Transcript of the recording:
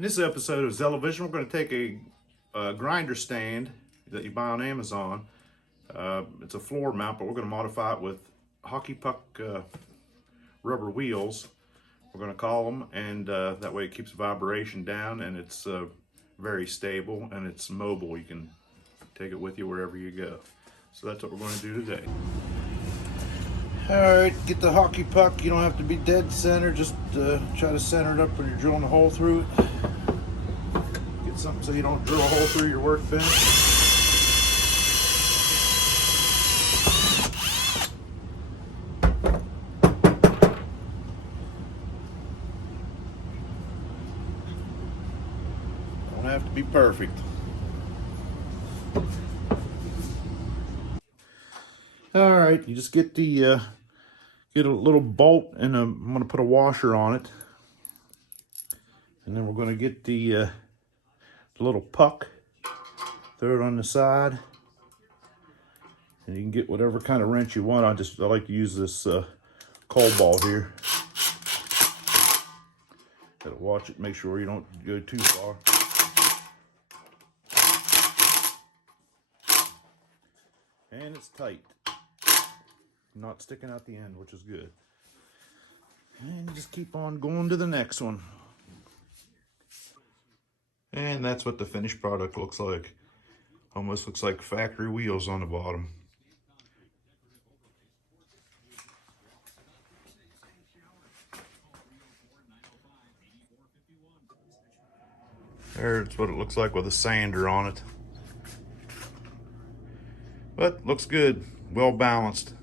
In this episode of ZeleVision, we're going to take a grinder stand that you buy on Amazon. It's a floor mount, but we're going to modify it with hockey puck rubber wheels. We're going to call them, and that way it keeps vibration down, and it's very stable, and it's mobile. You can take it with you wherever you go. So that's what we're going to do today. Alright, get the hockey puck. You don't have to be dead center, just try to center it up when you're drilling a hole through it. Get something so you don't drill a hole through your workbench. Don't have to be perfect. Alright, you just get the get a little bolt, and I'm going to put a washer on it. And then we're going to get the little puck, throw it on the side. And you can get whatever kind of wrench you want. I like to use this cold ball here. Gotta watch it, make sure you don't go too far. And it's tight. Not sticking out the end, which is good. And you just keep on going to the next one. And that's what the finished product looks like. Almost looks like factory wheels on the bottom. There's what it looks like with a sander on it. But looks good, well balanced.